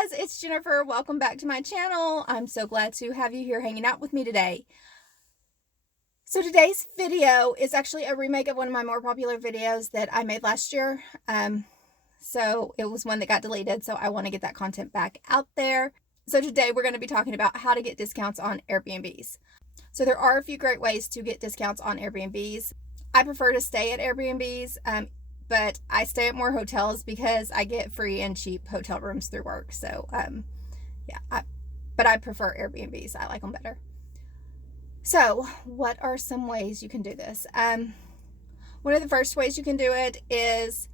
guys, it's Jennifer. Welcome back to my channel. I'm so glad to have you here hanging out with me today. So today's video is actually a remake of one of my more popular videos that I made last year. So it was one that got deleted, so I want to get that content back out there. So today we're going to be talking about how to get discounts on Airbnbs. So there are a few great ways to get discounts on Airbnbs. I prefer to stay at Airbnbs, but I stay at more hotels because I get free and cheap hotel rooms through work. So, but I prefer Airbnbs. I like them better. So, what are some ways you can do this? One of the first ways you can do it is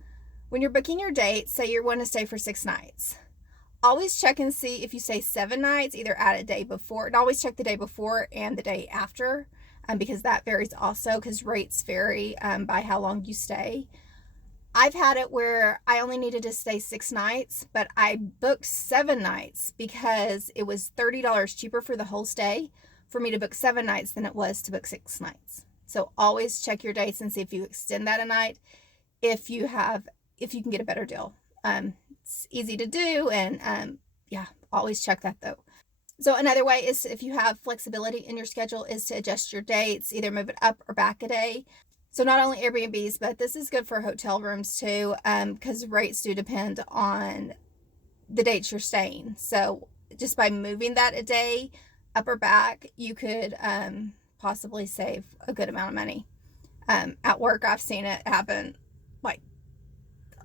when you're booking your date, say you want to stay for 6 nights. Always check and see if you say 7 nights, either add a day before, and always check the day before and the day after, because that varies also, because rates vary by how long you stay. I've had it where I only needed to stay 6 nights, but I booked 7 nights because it was $30 cheaper for the whole stay for me to book 7 nights than it was to book 6 nights. So always check your dates and see if you extend that a night, if you can get a better deal. It's easy to do, and always check that though. So another way is, if you have flexibility in your schedule, is to adjust your dates, either move it up or back a day. So not only Airbnbs, but this is good for hotel rooms too, because rates do depend on the dates you're staying. So just by moving that a day up or back, you could possibly save a good amount of money. At work, I've seen it happen, like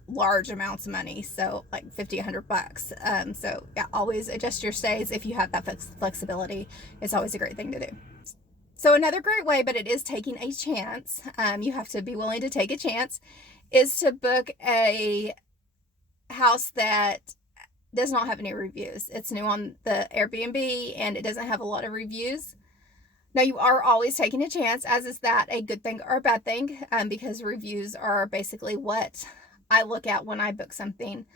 large amounts of money, so like $50, $100. So yeah, always adjust your stays if you have that flexibility. It's always a great thing to do. So another great way, but it is taking a chance, you have to be willing to take a chance, is to book a house that does not have any reviews. It's new on the Airbnb and it doesn't have a lot of reviews. Now, you are always taking a chance, as is that a good thing or a bad thing, because reviews are basically what I look at when I book something.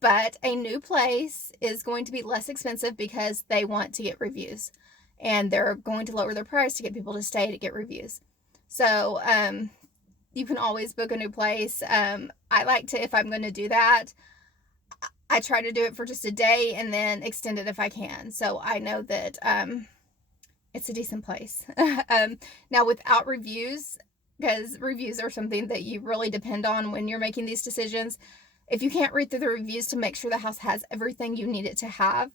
But a new place is going to be less expensive because they want to get reviews, and they're going to lower their price to get people to stay to get reviews. So you can always book a new place. I like to, if I'm going to do that, I try to do it for just a day and then extend it if I can. So I know that it's a decent place. Now, without reviews, because reviews are something that you really depend on when you're making these decisions. If you can't read through the reviews to make sure the house has everything you need it to have,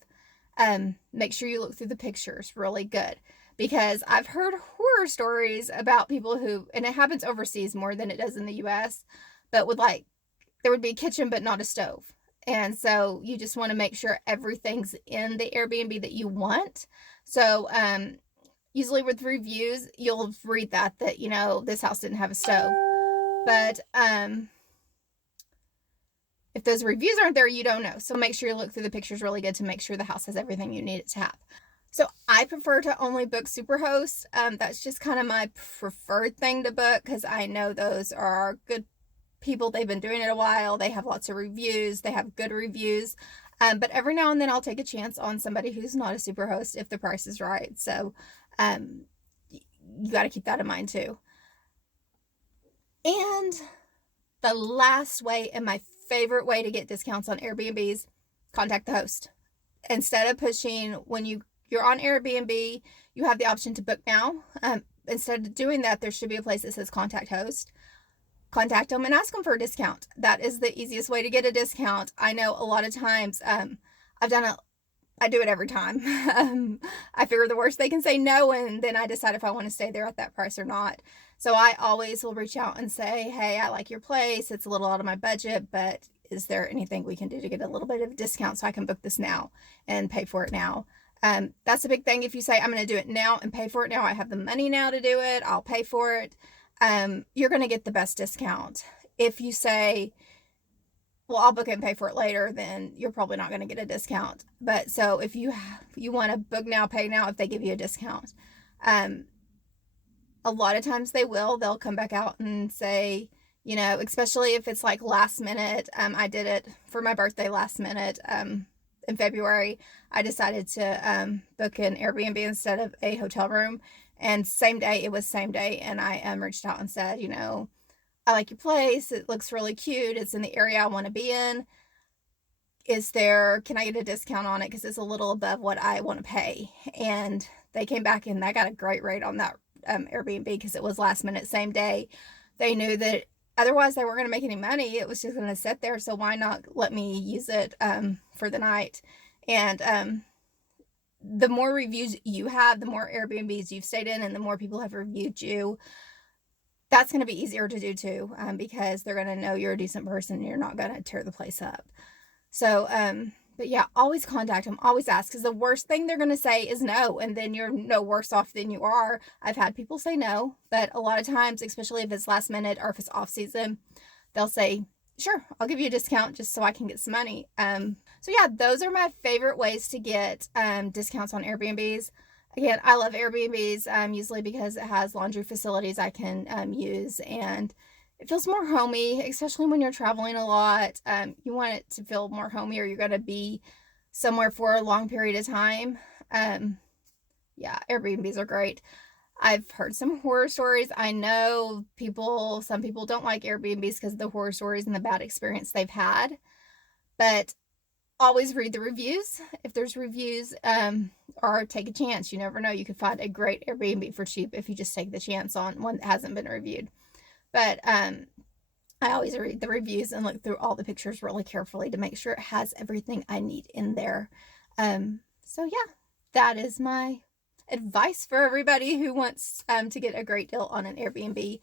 make sure you look through the pictures really good. Because I've heard horror stories about people who, and it happens overseas more than it does in the US, but there would be a kitchen but not a stove. And so you just want to make sure everything's in the Airbnb that you want. So usually with reviews, you'll read that this house didn't have a stove. But if those reviews aren't there, you don't know. So make sure you look through the pictures really good to make sure the house has everything you need it to have. So I prefer to only book Superhost. That's just kind of my preferred thing to book, because I know those are good people. They've been doing it a while. They have lots of reviews. They have good reviews. But every now and then I'll take a chance on somebody who's not a Superhost if the price is right. So you got to keep that in mind too. And the last way, and my favorite way to get discounts on Airbnbs, contact the host. Instead of pushing, when you're on Airbnb, you have the option to book now. Instead of doing that, there should be a place that says contact host. Contact them and ask them for a discount. That is the easiest way to get a discount. I know a lot of times I do it every time. I figure the worst they can say no, and then I decide if I want to stay there at that price or not. So I always will reach out and say, hey, I like your place. It's a little out of my budget, but is there anything we can do to get a little bit of a discount so I can book this now and pay for it now? That's a big thing. If you say, I'm going to do it now and pay for it now, I have the money now to do it, I'll pay for it, you're going to get the best discount. If you say, well, I'll book it and pay for it later, then you're probably not going to get a discount. But so if you want to book now, pay now, if they give you a discount, a lot of times they'll come back out and say, especially if it's like last minute. I did it for my birthday last minute. In February, I decided to book an Airbnb instead of a hotel room. And it was same day. And I reached out and said, I like your place. It looks really cute. It's in the area I want to be in. can I get a discount on it because it's a little above what I want to pay? And they came back and I got a great rate on that Airbnb because it was last minute, same day. They knew that otherwise they weren't going to make any money. It was just going to sit there. So why not let me use it for the night? And the more reviews you have, the more Airbnbs you've stayed in, and the more people have reviewed you, that's going to be easier to do too, because they're going to know you're a decent person and you're not going to tear the place up. So, but yeah, always contact them, always ask, because the worst thing they're going to say is no, and then you're no worse off than you are. I've had people say no, but a lot of times, especially if it's last minute or if it's off season, they'll say, sure, I'll give you a discount just so I can get some money. So yeah, those are my favorite ways to get discounts on Airbnbs. Again, I love Airbnbs usually because it has laundry facilities I can use, and it feels more homey, especially when you're traveling a lot. You want it to feel more homey, or you're going to be somewhere for a long period of time. Yeah, Airbnbs are great. I've heard some horror stories. I know some people don't like Airbnbs because of the horror stories and the bad experience they've had. But always read the reviews. If there's reviews, or take a chance. You never know. You could find a great Airbnb for cheap if you just take the chance on one that hasn't been reviewed. But I always read the reviews and look through all the pictures really carefully to make sure it has everything I need in there. So yeah, that is my advice for everybody who wants to get a great deal on an Airbnb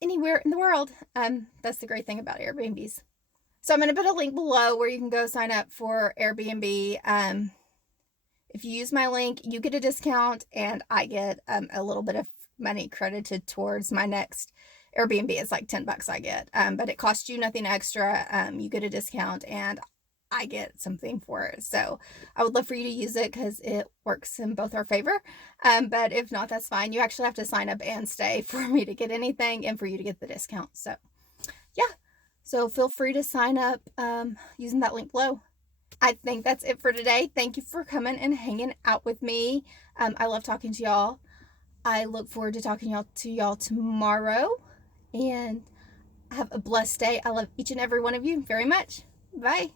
anywhere in the world. That's the great thing about Airbnbs. So I'm going to put a link below where you can go sign up for Airbnb. If you use my link, you get a discount, and I get a little bit of money credited towards my next Airbnb. It's like $10 I get, but it costs you nothing extra. You get a discount, and I get something for it. So I would love for you to use it because it works in both our favor. But if not, that's fine. You actually have to sign up and stay for me to get anything and for you to get the discount. So yeah, so feel free to sign up using that link below. I think that's it for today. Thank you for coming and hanging out with me. I love talking to y'all. I look forward to talking to y'all tomorrow. And have a blessed day. I love each and every one of you very much. Bye.